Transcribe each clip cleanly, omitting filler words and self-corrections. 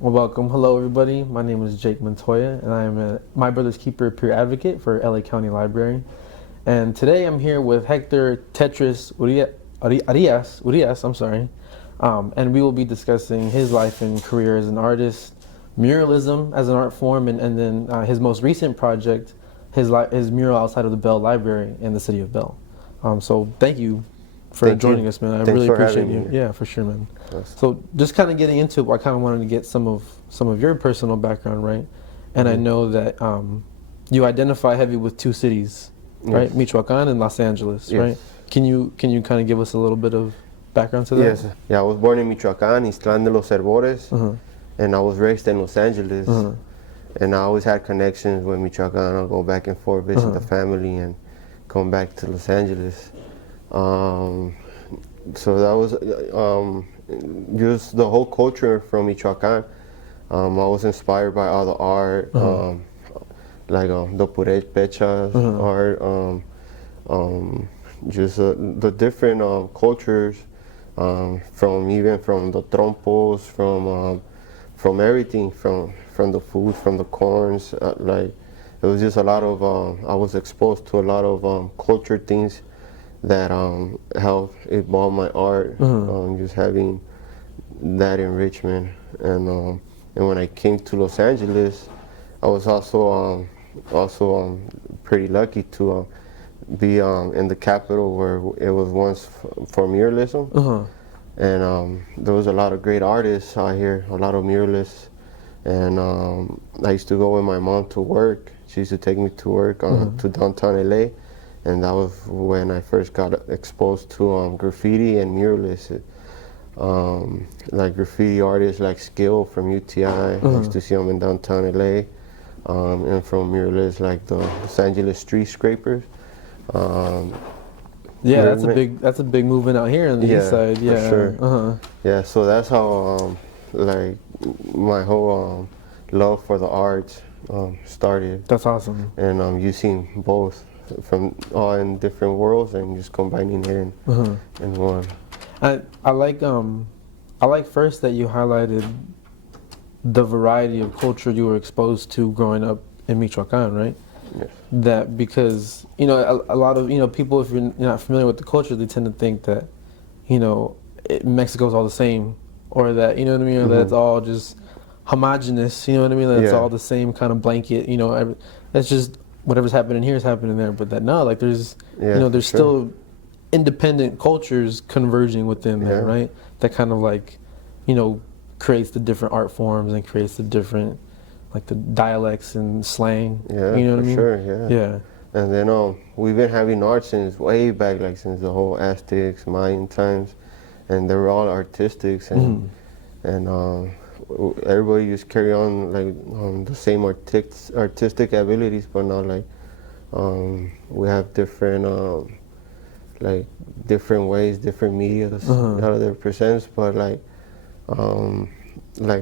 Well, welcome. Hello, everybody. My name is Jake Montoya, and I am a My Brother's Keeper peer advocate for LA County Library. And today I'm here with Hector Tetris Arias, and we will be discussing his life and career as an artist, muralism as an art form, and then his most recent project, his mural outside of the Bell Library in the city of Bell. So thank you for joining us, man. I Thanks really for appreciate having you. me. Yeah, for sure, man. Yes. So just kind of getting into it, I kind of wanted to get some of your personal background, right? And I know that you identify heavy with two cities, right? Yes. Michoacan and Los Angeles, Yes. right? Can you kind of give us a little bit of background to that? Yes. Yeah, I was born in Michoacán, Ixtlán de los Herbores, Uh-huh. and I was raised in Los Angeles. Uh-huh. And I always had connections with Michoacán. I'll go back and forth, visit Uh-huh. the family, and come back to Los Angeles. So that was just the whole culture from Michoacán. I was inspired by all the art, like the purépechas art, just the different cultures, from the trompos, from everything, from the food, from the corns. Like it was just a lot of. I was exposed to a lot of culture things that helped evolve my art. Just having that enrichment, and when I came to Los Angeles, I was also pretty lucky to be in the capital where it was once for muralism. And there was a lot of great artists out here, a lot of muralists. And I used to go with my mom to work. She used to take me to work to downtown LA. And that was when I first got exposed to graffiti and muralists. Like graffiti artists like Skill from UTI. I used to see them in downtown LA. And from muralists like the Los Angeles Street Scrapers. Yeah, that's a big movement out here on the east side. Yeah, for sure. Yeah, so that's how like my whole love for the arts started. That's awesome. And using both from all in different worlds and just combining it in one. I like first that you highlighted the variety of culture you were exposed to growing up in Michoacan, right? Yes. That because a lot of people, if you're not familiar with the culture, they tend to think that Mexico's all the same, or that that it's all just homogenous. You know what I mean? That it's all the same kind of blanket. That's just whatever's happening here is happening there. But that no, like there's there's still independent cultures converging within there, right? That kind of like creates the different art forms and creates the different like the dialects and slang. Yeah, you know what I mean? Sure, yeah. And then we've been having art since way back, like since the whole Aztecs, Mayan times, and they were all artistics, and everybody just carry on like the same artistic abilities, but now like we have different like different ways, different medias how they present, but like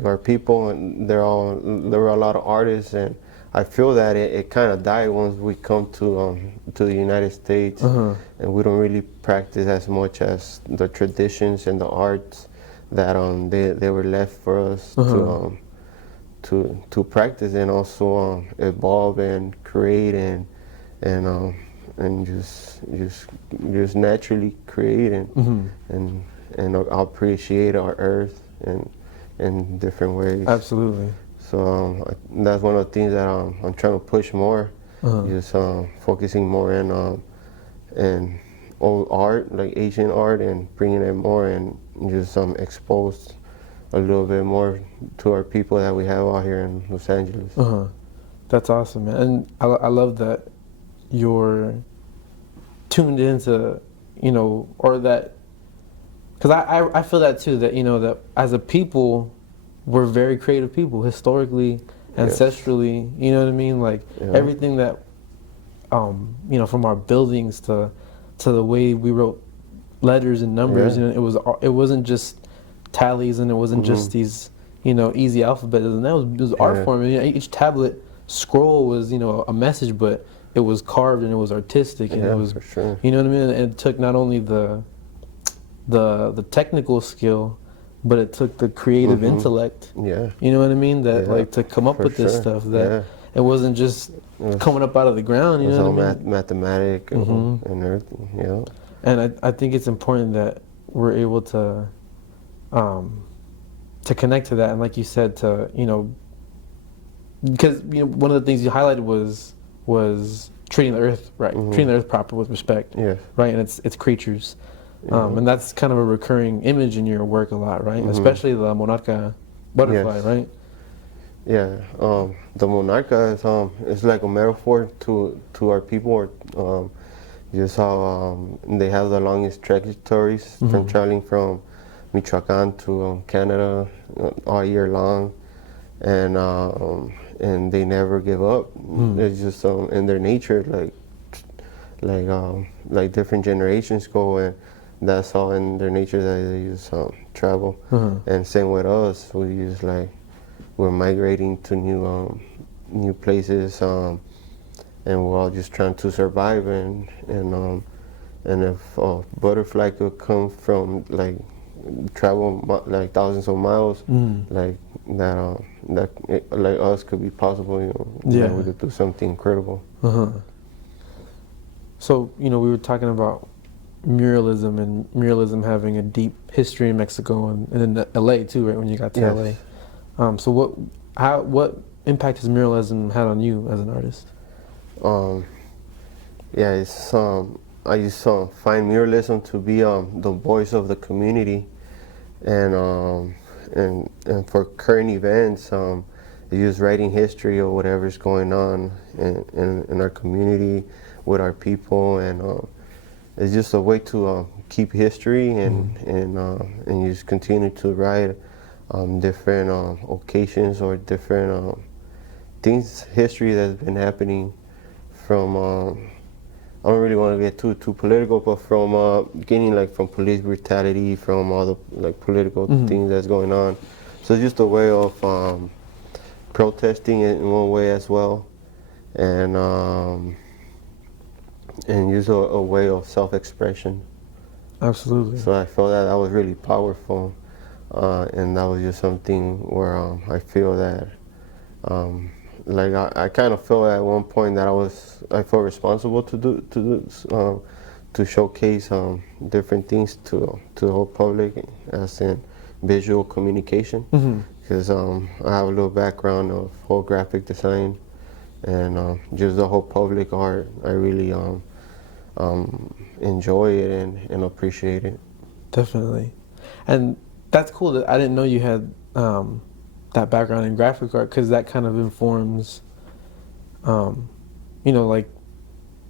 our people, and there were a lot of artists, and I feel that it kind of died once we come to the United States, and we don't really practice as much as the traditions and the arts that they were left for us to practice and also evolve and create and just naturally create and appreciate our earth and in different ways. Absolutely. So that's one of the things that I'm trying to push more, just focusing more in old art, like Asian art, and bringing it more and just expose a little bit more to our people that we have out here in Los Angeles. That's awesome, man. And I love that you're tuned into, or that, because I feel that too, that, that as a people, we're very creative people, historically, ancestrally, you know what I mean? Like everything that, from our buildings to the way we wrote letters and numbers, it wasn't just tallies and it wasn't just these, easy alphabets, and it was art form. Each tablet scroll was, a message, but it was carved and it was artistic, and it was, for sure. you know what I mean? And it took not only the technical skill, but it took the creative intellect. Yeah. You know what I mean? That Yeah, like to come up for with this sure. stuff. That Yeah. it wasn't just coming up out of the ground. You It's know all what I mean? mathematic and everything. Yeah. And I think it's important that we're able to connect to that, and like you said, to because one of the things you highlighted was treating the earth right, treating the earth proper with respect, Yes. right, and its creatures, and that's kind of a recurring image in your work a lot, right? Especially the monarca butterfly, Yes. right? Yeah. The monarca is like a metaphor to our people, or just how they have the longest trajectories from traveling from Michoacan to Canada all year long, and they never give up. It's just in their nature, like different generations go, and that's all in their nature that they just travel. And same with us, we're migrating to new places, and we're all just trying to survive. And if a butterfly could come from travel like thousands of miles, like like us could be possible, that we could do something incredible. So we were talking about muralism, and muralism having a deep history in Mexico and in LA too, right? When you got to Yes. LA, so what impact has muralism had on you as an artist? Yeah, it's I used to find muralism to be the voice of the community, and for current events, just writing history or whatever's going on in our community with our people, and it's just a way to keep history and you just continue to write different occasions or different things, history that's been happening from. I don't really want to get too political, but from getting from police brutality, from all the political things that's going on. So it's just a way of protesting it in one way as well, and use a way of self-expression. Absolutely. So I felt that was really powerful, and that was just something where I feel that. I kind of felt at one point that I felt responsible to showcase different things to the whole public, as in visual communication, because I have a little background of whole graphic design, and just the whole public art. I really enjoy it and appreciate it. Definitely, and that's cool. That I didn't know you had that background in graphic art, because that kind of informs, like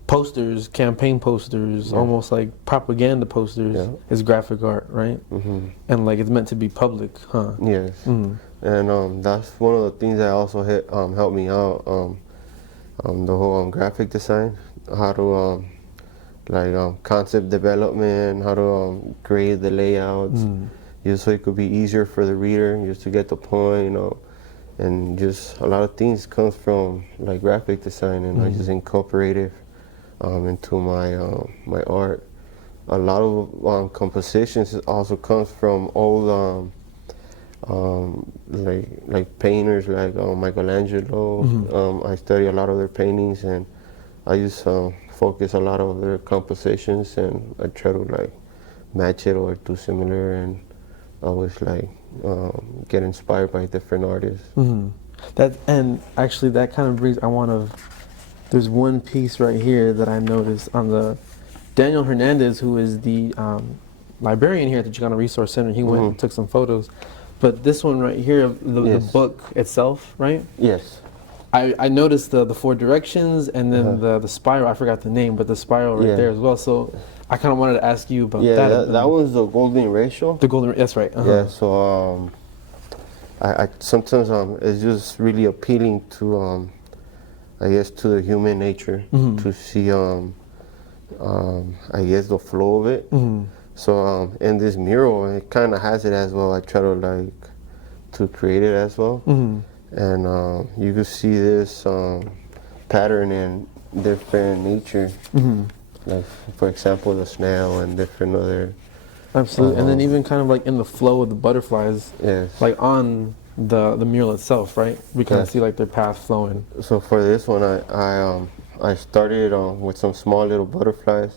posters, campaign posters, almost like propaganda posters is graphic art, right? And it's meant to be public, huh? Yes, and that's one of the things that also helped me out. The whole graphic design, how to concept development, how to create the layouts, just so it could be easier for the reader, just to get the point, and just a lot of things comes from graphic design, and I just incorporate it into my art. A lot of compositions also comes from old painters like Michelangelo. I study a lot of their paintings, and I just focus a lot of their compositions, and I try to match it or do similar, and always get inspired by different artists. And actually that kind of brings, there's one piece right here that I noticed on the Daniel Hernandez, who is the librarian here at the Chicano Resource Center. He went and took some photos, but this one right here, the book itself, right? Yes. I noticed the four directions, and then the spiral. I forgot the name, but the spiral right there as well. So I kind of wanted to ask you about that. Yeah, that was the golden ratio. The golden, that's right. Yeah, so I sometimes it's just really appealing to I guess to the human nature, to see I guess the flow of it. So in this mural, it kind of has it as well. I try to create it as well. And you can see this pattern in different nature, like for example the snail and different other Absolutely. And then even kind of like in the flow of the butterflies, Yes. like on the mural itself, right? We kind of Yes. see like their path flowing. So for this one, I started with some small little butterflies,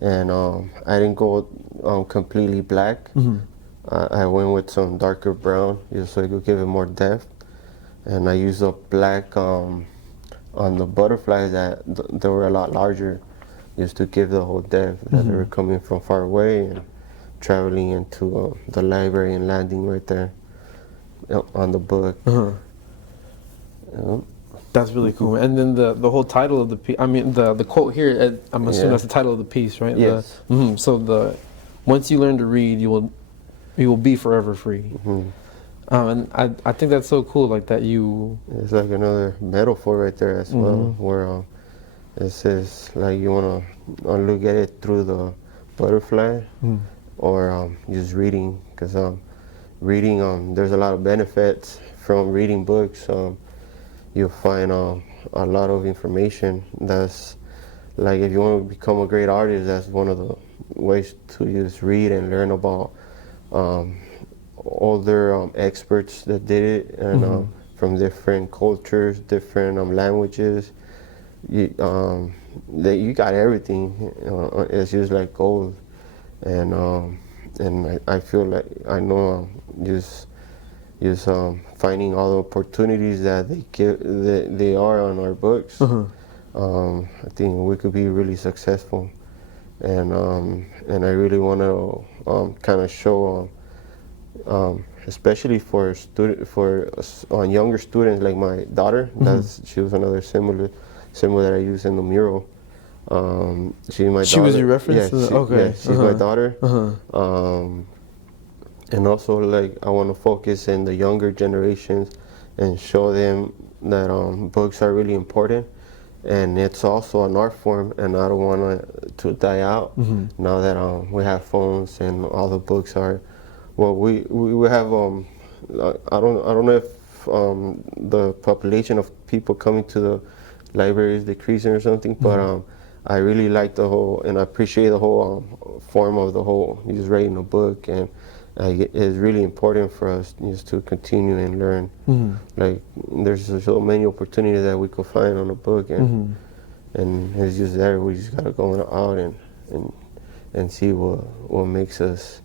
and I didn't go completely black. I went with some darker brown just so it could give it more depth, and I used a black on the butterflies that they were a lot larger, just to give the whole depth that they were coming from far away and traveling into the library and landing right there on the book. Yep. That's really cool. And then the whole title of the piece, I mean, the quote here, I'm assuming Yeah. that's the title of the piece, right? Yes. So once you learn to read, you will be forever free. And I think that's so cool, like that you. It's like another metaphor right there as well, where it says like you want to look at it through the butterfly, or just reading, because reading, there's a lot of benefits from reading books. You'll find a lot of information. That's like, if you want to become a great artist, that's one of the ways to just read and learn about older experts that did it, and from different cultures, different languages. You got everything. It's just like gold, and I feel like I know just finding all the opportunities that they are on our books. I think we could be really successful, and I really want to kind of show, especially for younger students like my daughter. She was another symbol that I use in the mural. She's my daughter. She was your reference? Yeah, Okay. she's my daughter. And also, like, I want to focus in the younger generations and show them that books are really important, and it's also an art form, and I don't want it to die out now that we have phones and all the books are. Well, we have I don't know if the population of people coming to the library is decreasing or something, but I really like the whole, and I appreciate the whole form of the whole, just reading a book, and it's really important for us just to continue and learn. Like, there's so many opportunities that we could find on a book, and it's just there. We just gotta go out and see what makes us.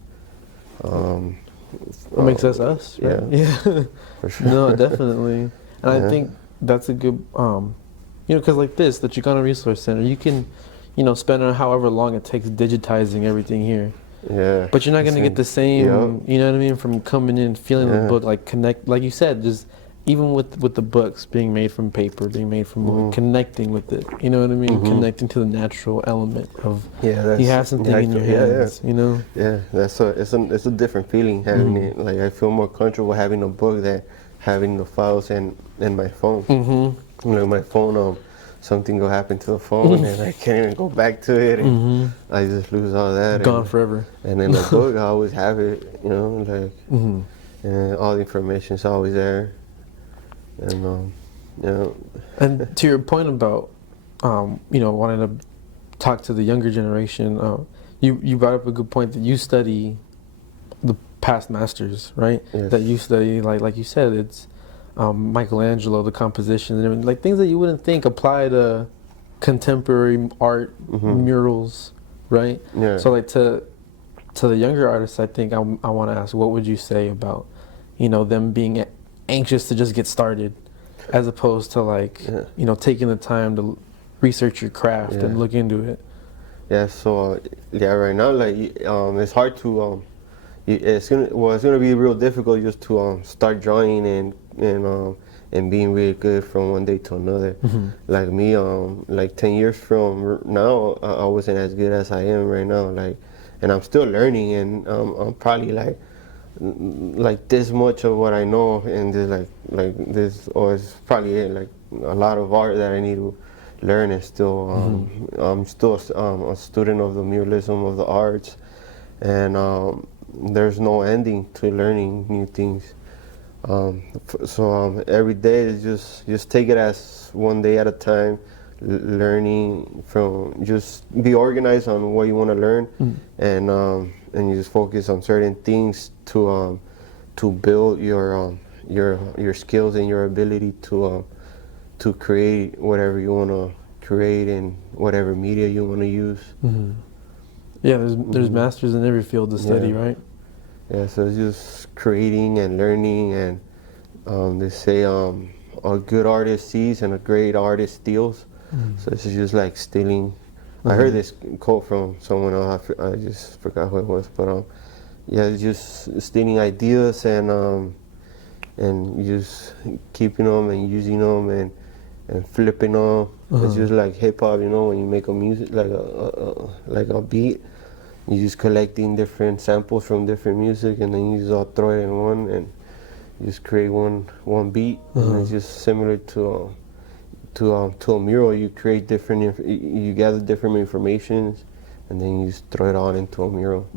What makes us us, right? Yeah. For sure. No, definitely. And I think that's a good, because like the Chicano Resource Center, you can, spend however long it takes digitizing everything here. Yeah. But you're not going to get the same, you know what I mean, from coming in, feeling the book, like connect, like you said, just even with the books being made from paper, being made from wood, connecting with it, you know what I mean? Connecting to the natural element of, you have something in your hands, you know? Yeah, it's a different feeling having it. Like, I feel more comfortable having a book than having the files in my phone. Like, my phone, something will happen to the phone and I can't even go back to it, and I just lose all that. Gone forever. And in the book, I always have it, like, and all the information is always there. And And to your point about, wanting to talk to the younger generation, you brought up a good point that you study the past masters, right? Yes. That you study, like you said, it's Michelangelo, the composition, and everything, like things that you wouldn't think apply to contemporary art, murals, right? Yeah. So like to the younger artists, I think I want to ask, what would you say about, them being anxious to just get started, as opposed to like, taking the time to research your craft and look into it? Yeah. So right now, like, it's hard to it's gonna be real difficult just to start drawing and being really good from one day to another. Like me, like 10 years from now, I wasn't as good as I am right now. Like, and I'm still learning, and I'm probably like this much of what I know, and this like this, or it's probably like a lot of art that I need to learn. And still, I'm still a student of the muralism, of the arts, and there's no ending to learning new things. So every day is just take it as one day at a time. learning from, just be organized on what you want to learn, and you just focus on certain things to build your skills and your ability to create whatever you want to create in whatever media you want to use. Yeah, there's masters in every field to study, Yeah. right? Yeah, so it's just creating and learning, and they say a good artist sees and a great artist steals. So it's just like stealing. I heard this quote from someone else. I just forgot who it was, but yeah, it's just stealing ideas and just keeping them and using them and flipping them. It's just like hip hop, when you make a music like a beat. You just collecting different samples from different music, and then you just all throw it in one, and you just create one beat. And it's just similar to a mural. You create you gather different information, and then you just throw it all into a mural.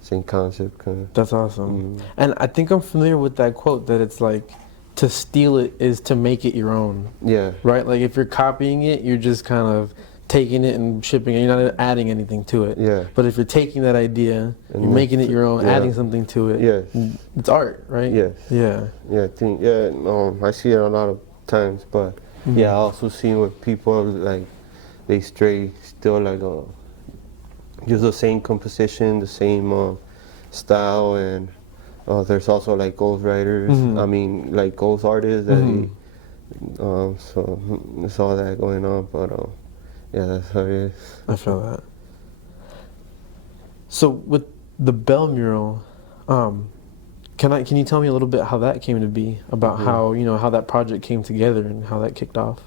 Same concept, kind of. That's awesome. And I think I'm familiar with that quote, that it's like, to steal it is to make it your own. Yeah. Right? Like if you're copying it, you're just kind of taking it and shipping it. You're not adding anything to it. Yeah. But if you're taking that idea, And you're making it your own, yeah. adding something to it. Yes. It's art, right? Yes. Yeah. Yeah. I see it a lot of times, but yeah, I also see when people like they still like just the same composition, the same style, and there's also like ghost writers. I mean, like ghost artists that so it's all that going on, but yeah, that's how it is. I feel that. So with the Bell mural, can you tell me a little bit how that came to be? About how how that project came together and how that kicked off?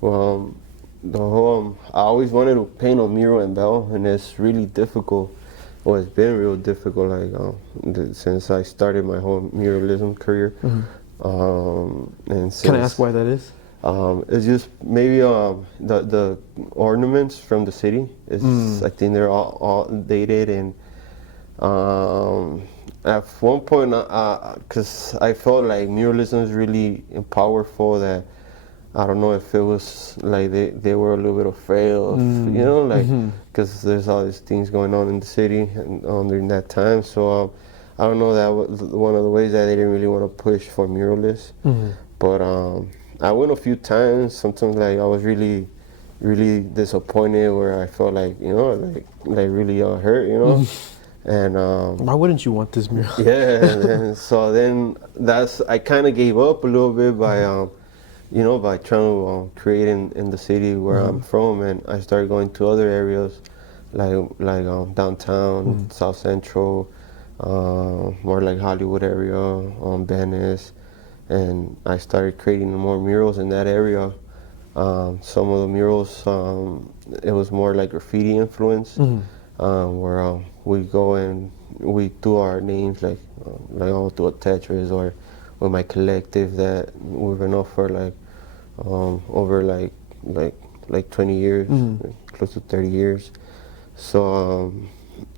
Well, the whole I always wanted to paint a mural in Bell, and it's really difficult. Well, it's been real difficult, like since I started my whole muralism career. And since, Can I ask why that is? It's just maybe the ornaments from the city. I think they're all dated, and at one point, because I felt like muralism is really powerful, that I don't know if it was like they were a little bit afraid of, because there's all these things going on in the city and during that time. So I don't know, that was one of the ways that they didn't really want to push for muralists. But I went a few times. Sometimes like I was really, really disappointed, where I felt like like really hurt, And Why wouldn't you want this mural? yeah, and so then I kind of gave up a little bit by by trying to create in the city where I'm from, and I started going to other areas like downtown, South Central, more like Hollywood area, Venice, and I started creating more murals in that area. Some of the murals, it was more like graffiti influence, where we go and we do our names, like I'll do a Tetris, or with my collective that we've been off for like over like 20 years, close to 30 years. So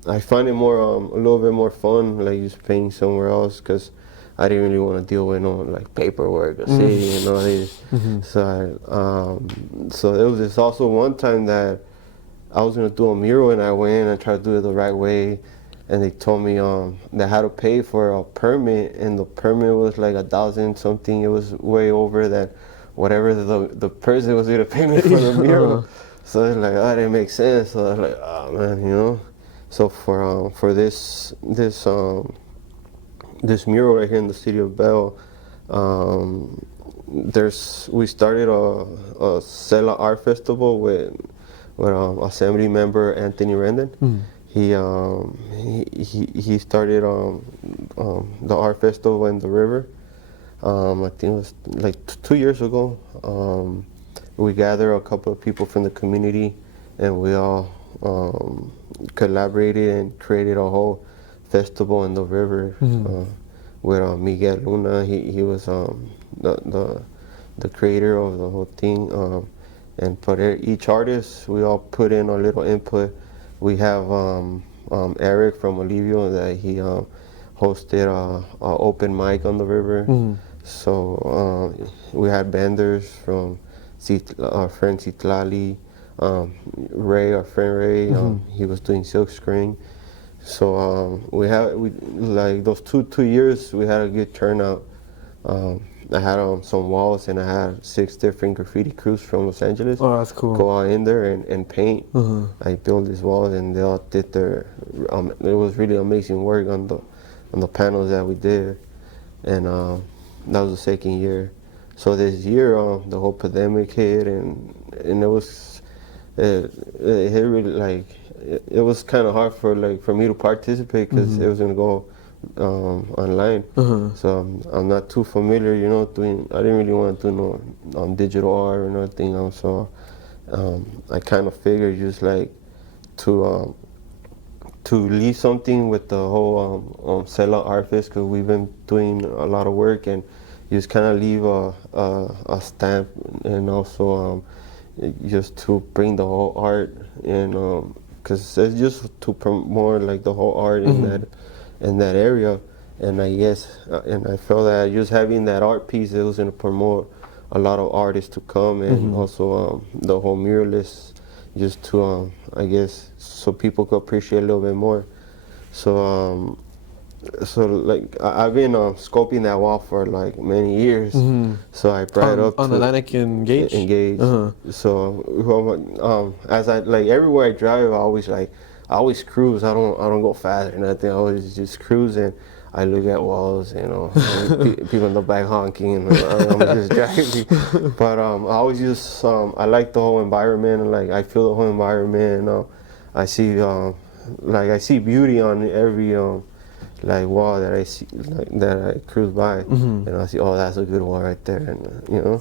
I find it more a little bit more fun, like just painting somewhere else, because I didn't really want to deal with like paperwork or city and all this. So there was this also one time that I was gonna do a mural, and I went and tried to do it the right way, and they told me they had to pay for a permit, and the permit was like 1,000 something. It was way over that whatever the person was gonna pay me for the mural. So it's like, that didn't make sense. So I was like, oh man, So for this mural right here in the city of Bell, we started a Sela Art Festival with Assembly member Anthony Rendon. He started the art festival in the river. I think it was like 2 years ago. We gathered a couple of people from the community, and we all collaborated and created a whole festival in the river with Miguel Luna. He was the creator of the whole thing. And for each artist, we all put in a little input. We have Eric from Olivio that he hosted a open mic on the river. So we had vendors from our friend Citlali, Ray, our friend Ray, he was doing silk screen. So we like those two years we had a good turnout. I had some walls and I had 6 different graffiti crews from Los Angeles. Oh, that's cool. Go out in there and paint. I built these walls and they all did their. It was really amazing work on the panels that we did, and that was the second year. So this year, the whole pandemic hit and it was it hit really like it was kind of hard for me to participate because it was gonna go online. So I'm not too familiar, I didn't really want to do no digital art or nothing. So I kind of figured just like to leave something with the whole Sellout Art Fest, because we've been doing a lot of work, and just kind of leave a stamp, and also just to bring the whole art, and because it's just to promote like the whole art in that area. And I guess and I felt that just having that art piece, it was going to promote a lot of artists to come, and also the whole muralists, just to I guess so people could appreciate a little bit more. So like I've been scoping that wall for like many years. So I brought it up on to Atlantic and Gage. So as I like everywhere I drive, I always cruise. I don't go fast or nothing. I always just cruise, and I look at walls, people in the back honking, and I'm just driving. But I always just I like the whole environment, and like I feel the whole environment. I see I see beauty on every like wall that I see, like, that I cruise by, and I see, oh, that's a good wall right there, and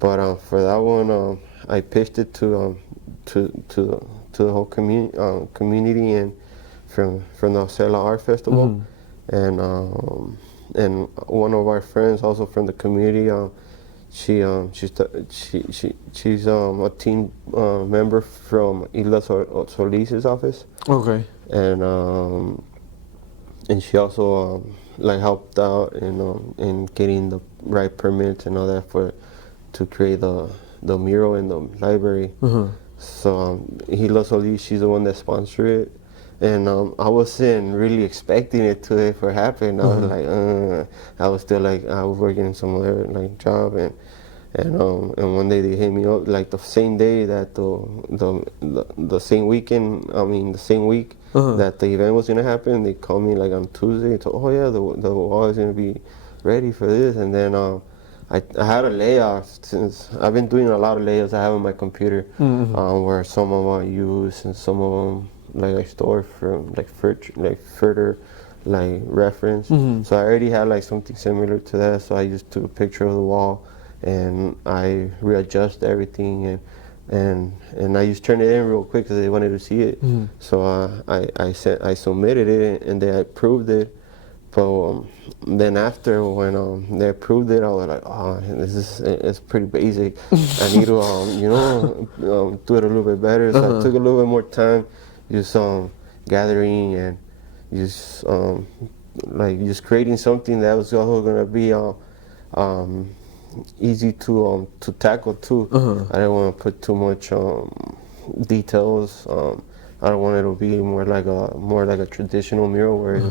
But for that one, I pitched it to the whole community, and from the Sellout Art Festival, and one of our friends also from the community, she's a team member from Isla Solis's office. Okay. And she also like helped out in getting the right permits and all that to create the mural in the library. So Hila Solis, she's the one that sponsored it, and I wasn't really expecting it to happen. I was like, I was still like, I was working in some other like job, and one day they hit me up, like the same day that the same weekend, the same week that the event was gonna happen. They called me like on Tuesday and told, oh yeah, the wall is gonna be ready for this. And then I had a layout, since I've been doing a lot of layouts I have on my computer, where some of them I use and some of them like I store from further like reference. So I already had like something similar to that. So I just took a picture of the wall and I readjust everything, and I just turned it in real quick because they wanted to see it. So I submitted it and they approved it. But then after when they approved it, I was like, oh, it's pretty basic. I need to do it a little bit better. So I took a little bit more time, just gathering and just creating something that was also gonna be easy to tackle too. I didn't want to put too much details. I don't want it to be more like a traditional mural where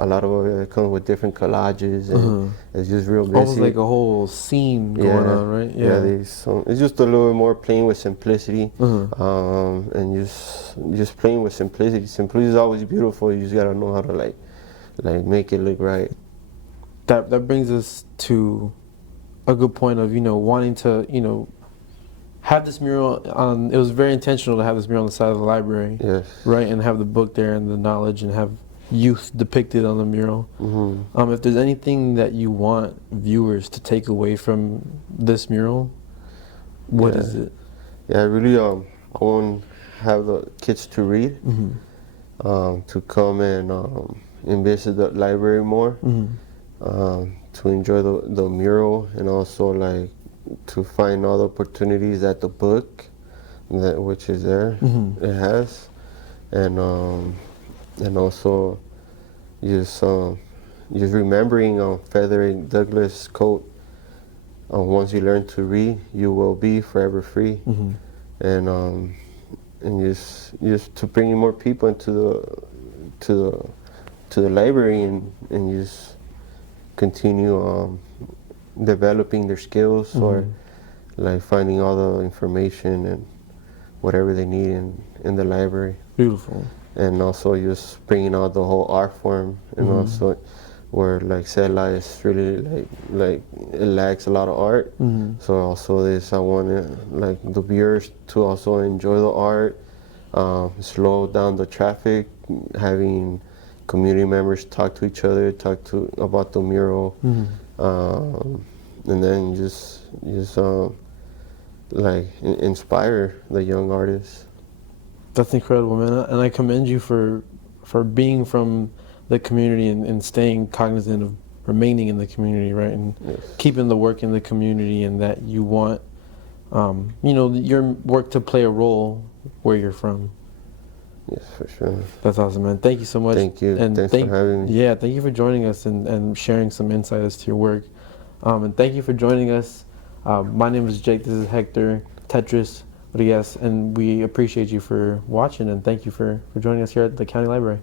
a lot of it comes with different collages, and it's just real basic. Almost like a whole scene going on, right? Yeah. It's just a little bit more playing with simplicity, and just playing with simplicity. Simplicity is always beautiful. You just gotta know how to like make it look right. That brings us to a good point of wanting to have this mural on. It was very intentional to have this mural on the side of the library, yes, right, and have the book there and the knowledge, and have youth depicted on the mural. If there's anything that you want viewers to take away from this mural, what is it? Yeah, I really I want to have the kids to read, to come and visit the library more, to enjoy the mural, and also like to find other opportunities that the book, which is there, it has, and also just remembering Frederick Douglass' quote, once you learn to read, you will be forever free. Mm-hmm. And just to bring more people into the library, and just continue developing their skills, or like finding all the information and whatever they need in the library. Beautiful. And also just bringing out the whole art form, and also where like Cela is really like it lacks a lot of art. So also this, I want like the viewers to also enjoy the art, slow down the traffic, having community members talk to each other, about the mural, and then just like inspire the young artists. That's incredible, man. And I commend you for being from the community and staying cognizant of remaining in the community, right? And keeping the work in the community, and that you want, your work to play a role where you're from. Yes, for sure. That's awesome, man. Thank you so much. Thank you. And Thanks for having me. Yeah, thank you for joining us and sharing some insight as to your work. And thank you for joining us. My name is Jake. This is Hector, Tetris, Arias, and we appreciate you for watching, and thank you for joining us here at the County Library.